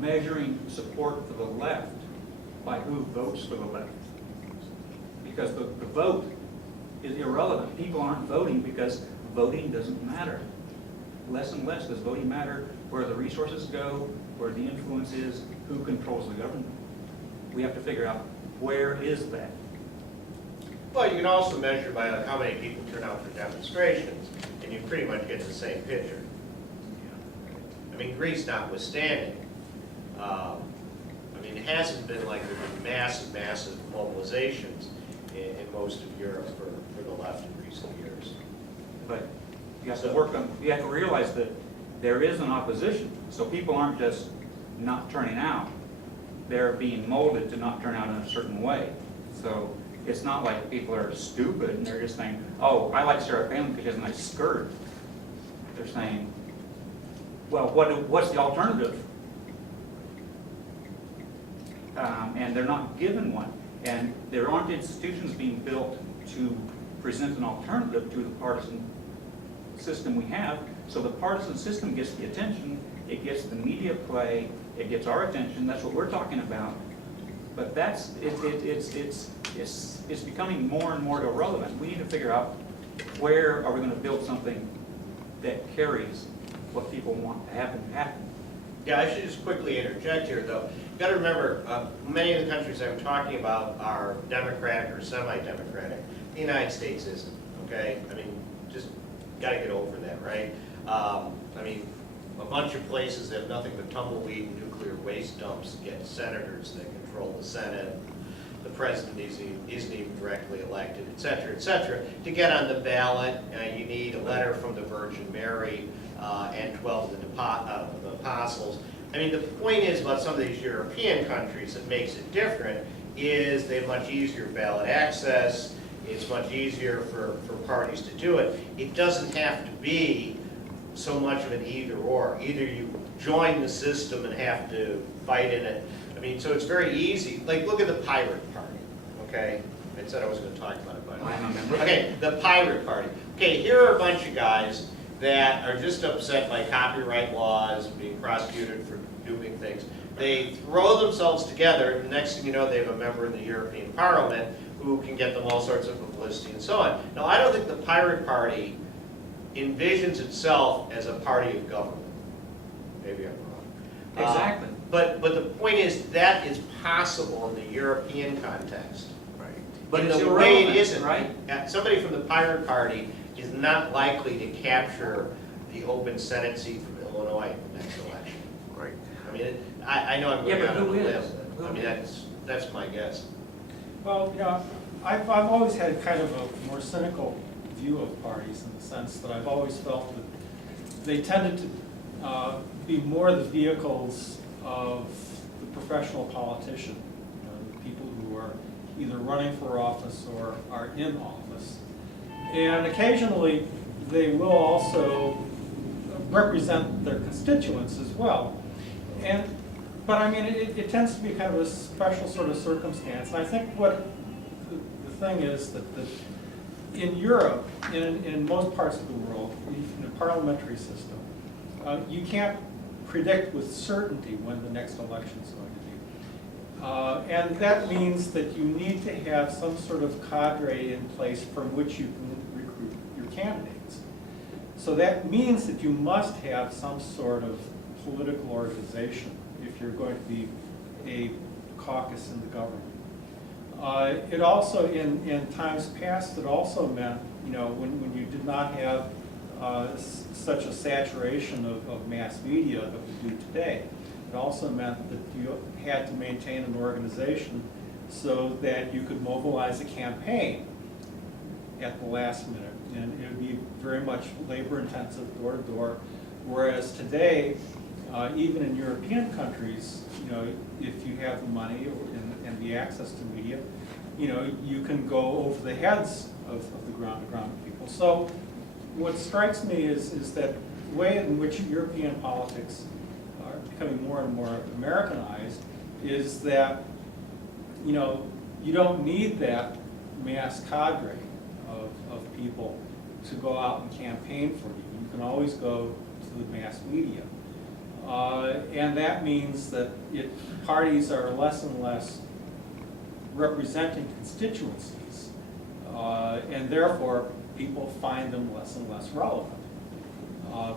measuring support for the left by who votes for the left. Because the vote is irrelevant. People aren't voting because voting doesn't matter. Less and less does voting matter where the resources go, where the influence is, who controls the government. We have to figure out where is that. Well, you can also measure by how many people turn out for demonstrations, and you pretty much get the same picture. I mean, Greece notwithstanding, I mean, it hasn't been like there have been massive mobilizations in most of Europe for the left in recent years. But you have to work on, you have to realize that there is an opposition. So people aren't just not turning out. They're being molded to not turn out in a certain way. So it's not like people are stupid and they're just saying, oh, I like Sarah Palin because she has a nice skirt. They're saying, well, what's the alternative? And they're not given one. And there aren't institutions being built to present an alternative to the partisan system we have. So the partisan system gets the attention, it gets the media play, it gets our attention. That's what we're talking about. But that's it's becoming more and more irrelevant. We need to figure out where are we going to build something that carries what people want to happen. Yeah, I should just quickly interject here, though. You've got to remember, many of the countries I'm talking about are democratic or semi-democratic. The United States isn't, okay? I mean, just got to get over that, right? I mean, a bunch of places have nothing but tumbleweed and nuclear waste dumps get senators that control the Senate. The president isn't even directly elected, et cetera, et cetera. To get on the ballot, you need a letter from the Virgin Mary and 12 of the apostles. I mean, the point is about some of these European countries that makes it different is they have much easier ballot access. It's much easier for parties to do it. It doesn't have to be so much of an either or. Either you join the system and have to fight in it. I mean, so it's very easy. Like, look at the Pirate Party, okay? I said I was going to talk about it, but okay, the Pirate Party. Okay, here are a bunch of guys that are just upset by copyright laws, being prosecuted for doing things. They throw themselves together, and the next thing you know, they have a member in the European Parliament who can get them all sorts of publicity and so on. Now, I don't think the Pirate Party envisions itself as a party of government. Maybe I'm wrong. Exactly. But the point is that is possible in the European context. Right. But in it's the way it irrelevant, isn't. right? Somebody from the Pirate Party is not likely to capture the open Senate seat from Illinois in the next election. Right. I mean, I know I'm going out on a limb. I mean, Who that's my guess. Well, you know, I've always had kind of a more cynical view of parties in the sense that I've always felt that they tended to be more the vehicles of the professional politician, you know, the people who are either running for office or are in office. And occasionally they will also represent their constituents as well. But I mean, it tends to be kind of a special sort of circumstance. And I think what the thing is that in Europe, in most parts of the world, in a parliamentary system, you can't predict with certainty when the next election is going to be. And that means that you need to have some sort of cadre in place from which you can recruit your candidates. So that means that you must have some sort of political organization if you're going to be a caucus in the government. It also, in times past, it also meant, you know, when you did not have such a saturation of mass media that we do today, it also meant that you had to maintain an organization so that you could mobilize a campaign at the last minute. And it would be very much labor intensive, door to door, whereas today, even in European countries, you know, if you have the money and the access to media, you know, you can go over the heads of the ground-to-ground people. So what strikes me is that way in which European politics are becoming more and more Americanized is that, you know, you don't need that mass cadre of people to go out and campaign for you. You can always go to the mass media. And that means that parties are less and less representing constituencies, and therefore people find them less and less relevant,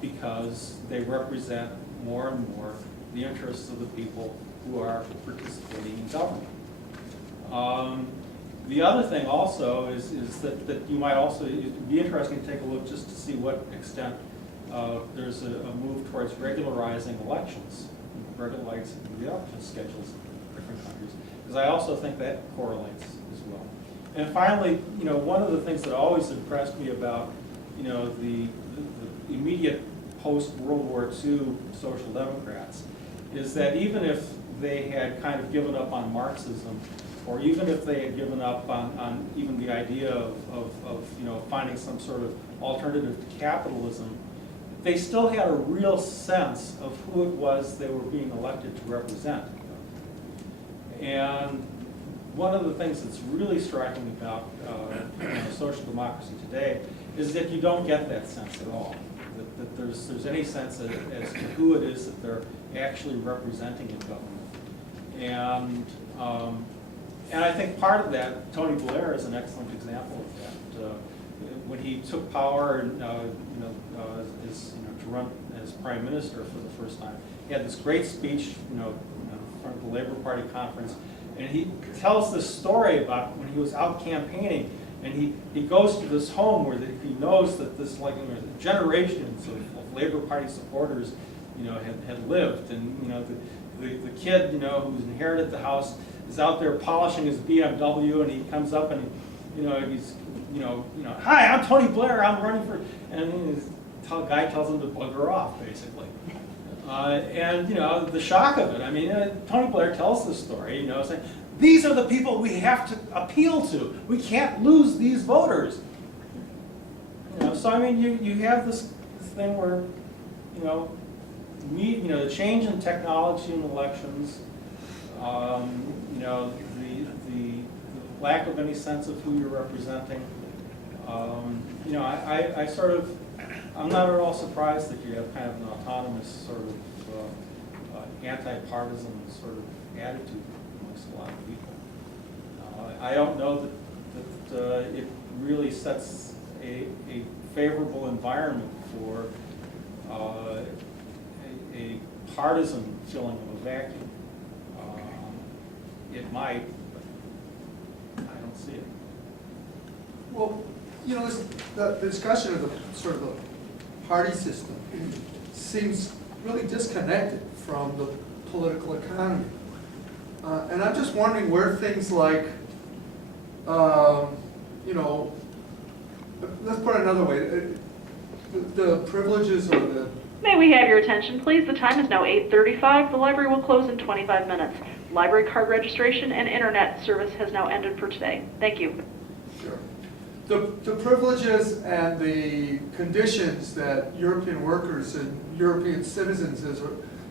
because they represent more and more the interests of the people who are participating in government. The other thing also is that you might also, it'd be interesting to take a look just to see what extent there's a move towards regularizing elections, regularizing the election schedules in different countries, because I also think that correlates as well. And finally, one of the things that always impressed me about, the immediate post-World War II social democrats is that even if they had kind of given up on Marxism, or even if they had given up on even the idea of finding some sort of alternative to capitalism, they still had a real sense of who it was they were being elected to represent. And one of the things that's really striking about social democracy today is that you don't get that sense at all. That there's any sense as to who it is that they're actually representing in government. And I think part of that, Tony Blair is an excellent example of that. When he took power and to run as prime minister for the first time, he had this great speech, in front of the Labour Party conference, and he tells this story about when he was out campaigning, and he goes to this home where he knows that this generations of Labour Party supporters, had lived, and the kid, who's inherited the house is out there polishing his BMW, and he comes up and he's hi, I'm Tony Blair, I'm running for, and the guy tells him to bugger off, basically. And the shock of it. Tony Blair tells this story, saying, these are the people we have to appeal to. We can't lose these voters. So you have this thing where, the change in technology in elections, the lack of any sense of who you're representing. I'm not at all surprised that you have kind of an autonomous sort of anti-partisan sort of attitude amongst a lot of people. I don't know that it really sets a favorable environment for a partisan filling of a vacuum. It might, but I don't see it. Well, the discussion of the sort of the party system seems really disconnected from the political economy. And I'm just wondering where things like, let's put it another way, the privileges or the... May we have your attention, please? The time is now 8:35. The library will close in 25 minutes. Library card registration and internet service has now ended for today. Thank you. Sure. The privileges and the conditions that European workers and European citizens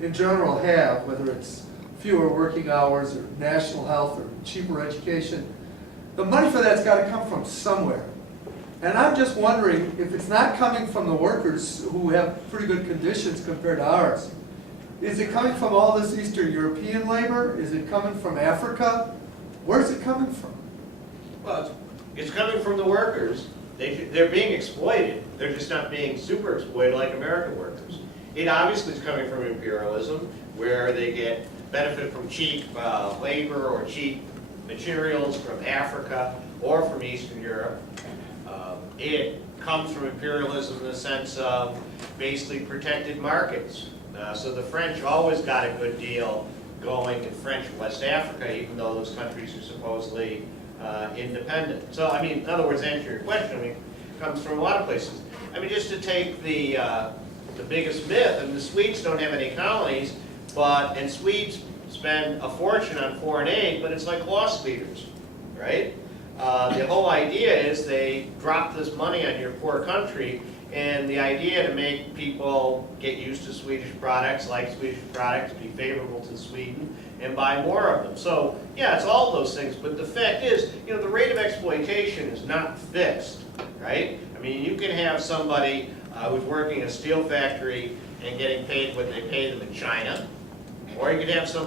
in general have, whether it's fewer working hours or national health or cheaper education, the money for that's got to come from somewhere. And I'm just wondering if it's not coming from the workers who have pretty good conditions compared to ours. Is it coming from all this Eastern European labor? Is it coming from Africa? Where's it coming from? Well, it's coming from the workers. They're being exploited. They're just not being super exploited like American workers. It obviously is coming from imperialism, where they get benefit from cheap labor or cheap materials from Africa or from Eastern Europe. It comes from imperialism in the sense of basically protected markets. So the French always got a good deal going in French West Africa, even though those countries are supposedly independent. So, in other words, to answer your question, it comes from a lot of places. Just to take the biggest myth, the Swedes don't have any colonies, and Swedes spend a fortune on foreign aid, but it's like loss leaders, right? The whole idea is they drop this money on your poor country, and the idea to make people get used to Swedish products, like Swedish products, be favorable to Sweden, and buy more of them. So, yeah, it's all those things, but the fact is, the rate of exploitation is not fixed, right? You can have somebody who's working in a steel factory, and getting paid what they pay them in China, or you could have some